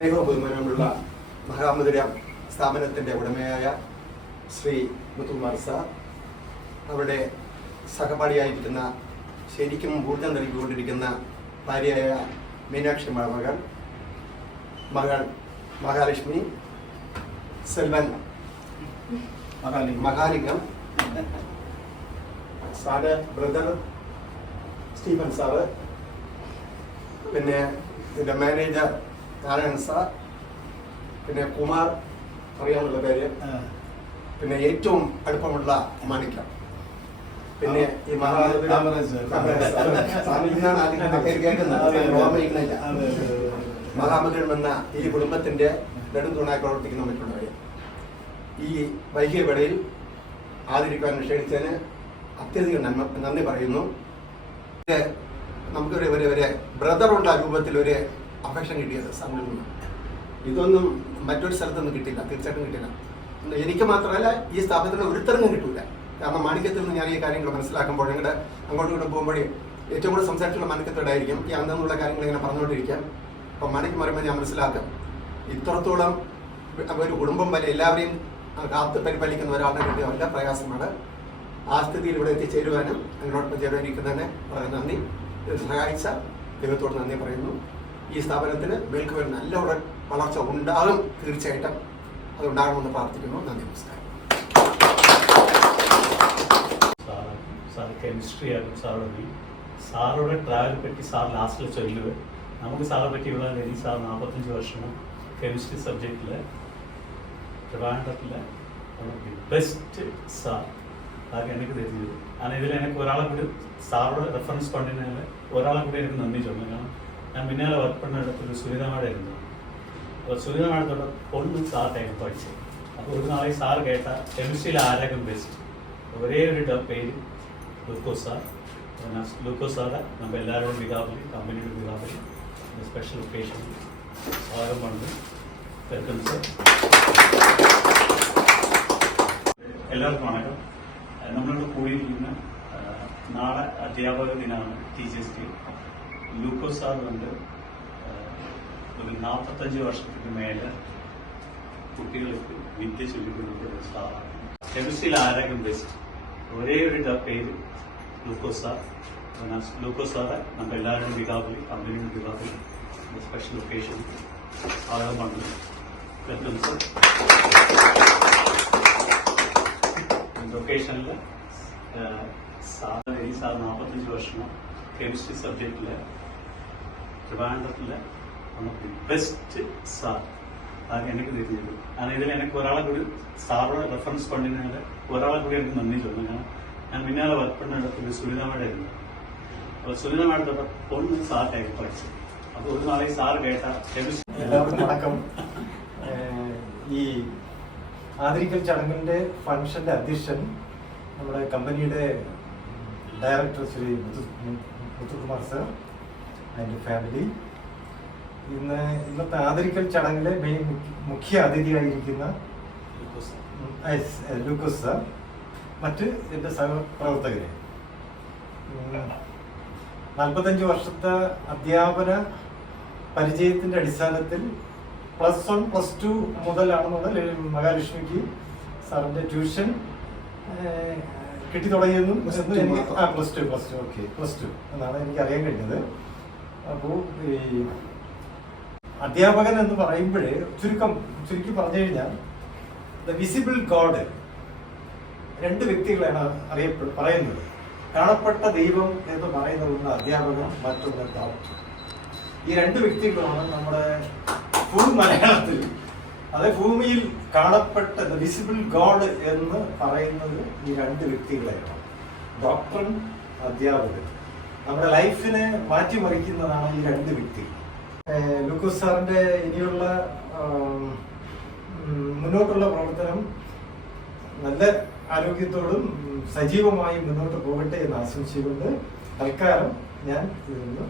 ബഹുമാനമുള്ള മഹാമധുര സ്ഥാപനത്തിൻ്റെ ഉടമയായ ശ്രീ മുത്തുകുമാർ സാർ, അവിടെ സഹപാഠിയായിരിക്കുന്ന ശരിക്കും ഊർജം നൽകിക്കൊണ്ടിരിക്കുന്ന ഭാര്യയായ മീനാക്ഷി മകൾ Mahalakshmi, Selvan Mahalingam sir, brother Stephen sir, പിന്നെ ഇതിൻ്റെ മാനേജർ നാരായണൻ സാർ, പിന്നെ കുമാർ അറിയാനുള്ള പേര്, പിന്നെ ഏറ്റവും അടുപ്പമുള്ള മാണിക്യം, പിന്നെ ഈ മഹാമധുരം എന്ന ഈ കുടുംബത്തിന്റെ നെടുംതൂണായി പ്രവർത്തിക്കുന്ന മറ്റുള്ളവരെ ഈ വൈകിയ വേളയിൽ ആദരിക്കാൻ ക്ഷണിച്ചതിന് അത്യധികം നന്ദി പറയുന്നു. നമുക്കൊരു വരെ ബ്രദറുണ്ട് ആ രൂപത്തിൽ ഒരു അഫെക്ഷൻ കിട്ടിയത് സാറിൽ നിന്ന്. ഇതൊന്നും മറ്റൊരു സ്ഥലത്തൊന്നും കിട്ടില്ല, തീർച്ചയായിട്ടും കിട്ടില്ല. എനിക്ക് മാത്രമല്ല ഈ സ്ഥാപനത്തിന് ഒരുത്തരങ്ങും കിട്ടൂല. കാരണം മാണിക്യത്തിൽ നിന്ന് ഞാൻ ഈ കാര്യങ്ങൾ മനസ്സിലാക്കുമ്പോൾ ഞങ്ങളുടെ അങ്ങോട്ടും ഇങ്ങോട്ടും പോകുമ്പോഴേ ഏറ്റവും കൂടുതൽ സംസാരിച്ചുള്ള മാണിക്യത്തോടായിരിക്കും ഈ അന്നുള്ള കാര്യങ്ങൾ ഇങ്ങനെ പറഞ്ഞുകൊണ്ടിരിക്കാം. അപ്പം മാണിക്യം പറയുമ്പോൾ ഞാൻ മനസ്സിലാക്കാം ഇത്രത്തോളം ഒരു കുടുംബം വരെ എല്ലാവരെയും കാത്ത് പരിപാലിക്കുന്ന ഒരാളുടെ കിട്ടിയ വളരെ പ്രയാസമാണ്. ആ സ്ഥിതിയിൽ ഇവിടെ എത്തിച്ചേരുവാനും അതിനോടൊപ്പം ചേരാനിരിക്കുന്നതിന് വളരെ നന്ദി. ഇത് സഹായിച്ച ദൈവത്തോട് നന്ദി പറയുന്നു. ഈ സ്ഥാപനത്തിന് മേൽക്കുവേൽ നല്ല വളർച്ച ഉണ്ടാകും, തീർച്ചയായിട്ടും അതുണ്ടാകണമെന്ന് പ്രാർത്ഥിക്കുന്നു. നന്ദി, നമസ്കാരം. സാറ് കെമിസ്ട്രി ആയിരുന്നു സാറോട്. സാറുടെ ട്രാവൽ പറ്റി സാർ ലാസ്റ്റിൽ ചൊല്ലുക. നമുക്ക് സാറെ പറ്റി ഇവിടെ ഈ സാർ 45 വർഷം കെമിസ്ട്രി സബ്ജക്റ്റിൽ ട്രിവാൻഡ്രത്തിലെ ബെസ്റ്റ് സാർ അതൊക്കെ എനിക്ക് തരുന്നത്. കാരണം ഇതിൽ എനിക്ക് ഒരാളെ കൂടി സാറോട് റെഫറൻസ് കൊണ്ടുവന്നതിൽ ഒരാളെ കൂടി എനിക്ക് നന്ദി ചൊല്ലുന്നു. കാരണം ഞാൻ പിന്നാലെ വർക്ക് പണിയെടുത്തൊരു സുനിതമാടെ ഇരുന്നു. അപ്പോൾ സുനിതമാടത്തോടെ ഒന്ന് സാർ ടൈം പഠിച്ചു. അപ്പോൾ ഒരു നാളെ സാർ കേട്ട കെമിസ്ട്രിയിൽ ആരാകും ബെസ്റ്റ് ഒരേ ഒരു പേര് ലൂക്കോസ് സാർ. ലൂക്കോസ് സാറെ നമ്മൾ എല്ലാവരുടെയും വികാപലി, കമ്പനിയുടെ വികാപലി സ്പെഷ്യൽ ഒക്കേഷൻ സ്വാഗതം പണ്ട് വെൽക്കം സാർ. എല്ലാവർക്കും വണക്കം. നമ്മളിവിടെ കൂടിയിരിക്കുന്ന നാളെ അധ്യാപക ദിനമാണ്, ടീച്ചേഴ്സ് ഡേ. ലൂക്കോസ് സാർ കൊണ്ട് ഒരു 45 വർഷത്തിന് മേലെ കുട്ടികൾക്ക് വിദ്യ ചൊല്ലിക്കൊണ്ടിരിക്കുന്ന സാറാണ്. കെമിസ്ട്രിയിൽ ആരാകും ബെസ്റ്റ് ഒരേ ഒരു പേര് ലൂക്കോസ് സാർ. ലൂക്കോസ് സാറെ നമ്മൾ എല്ലാവരുടെയും വികാപലി, കമ്പനിയുടെ വികാപലി സ്പെഷ്യൽ ഒക്കേഷൻ സ്വാഗതം പണ്ട് വെൽക്കം സാർ. ലൊക്കേഷനിൽ സാർ 45 വർഷം കെമിസ്ട്രി സബ്ജക്റ്റിൽ ട്രിവാൻഡ്രത്തിലെ നമുക്ക് ബെസ്റ്റ് സാർ അത് എനിക്ക് തരുന്നത്. കാരണം ഇതിൽ എനിക്ക് ഒരാളെ കൂടി സാറോട് റെഫറൻസ് കൊണ്ടുവന്നതിൽ ഒരാളെ കൂടി എനിക്ക് നന്ദി തോന്നുന്നു. ഞാൻ പിന്നാലെ വർക്ക് പണിയെടുത്തൊരു സുനിതമാടെ ഇരുന്നു. അപ്പോൾ സുനിതമാടത്തോടെ ഒന്ന് സാർ ടൈം പഠിച്ചു. അപ്പോൾ ഒരു നാളെ സാർ കേട്ട കെമിസ്ട്രി. എല്ലാവർക്കും വണക്കം. ഈ ആദരിക്കൽ ചടങ്ങിന്റെ ഫംഗ്ഷന്റെ അധ്യക്ഷൻ നമ്മുടെ കമ്പനിയുടെ director Shri Muthukumar sir and family. ഇന്നത്തെ ആദരിക്കൽ ചടങ്ങിലെ മുഖ്യ അതിഥിയായിരിക്കുന്ന ലൂക്കോസ് സർ, മറ്റ് എൻ്റെ സഹപ്രവർത്തകരെ, 45 വർഷത്തെ അധ്യാപന പരിചയത്തിന്റെ അടിസ്ഥാനത്തിൽ +1 +2 മുതലാണെന്നുള്ള മഹാലക്ഷ്മിക്ക് സാറിന്റെ ട്യൂഷൻ കിട്ടി തുടങ്ങിയെന്നും +2 ഓക്കെ +2 എന്നാണ് എനിക്ക് അറിയാൻ കഴിഞ്ഞത്. അപ്പോൾ ഈ അധ്യാപകൻ എന്ന് പറയുമ്പോഴേ ചുരുക്കി പറഞ്ഞു കഴിഞ്ഞാൽ ദ വിസിബിൾ ഗോഡ്, 2 വ്യക്തികളാണ് പറയുന്നത്. കാണപ്പെട്ട ദൈവം എന്ന് പറയുന്ന ഒന്ന് അധ്യാപകൻ, മറ്റൊന്ന് ഡോക്ടർ. ഈ 2 വ്യക്തികളാണ് നമ്മുടെ ഫുൾ മലയാളത്തിൽ, അതായത് ഭൂമിയിൽ കാണപ്പെട്ട ദ വിസിബിൾ ഗോഡ് എന്ന് പറയുന്നത് ഈ 2 വ്യക്തികളെയാണ്, ഡോക്ടറും അധ്യാപകൻ. നമ്മുടെ ലൈഫിനെ മാറ്റിമറിക്കുന്നതാണ് ഈ 2 വ്യക്തികൾ. ലൂക്കോസ് സാറിന്റെ ഇനിയുള്ള മുന്നോട്ടുള്ള പ്രവർത്തനം നല്ല ആരോഗ്യത്തോടും സജീവമായി മുന്നോട്ട് പോകട്ടെ എന്ന് ആശംസിച്ചുകൊണ്ട് തൽക്കാലം ഞാൻ ഇതിൽ നിന്ന്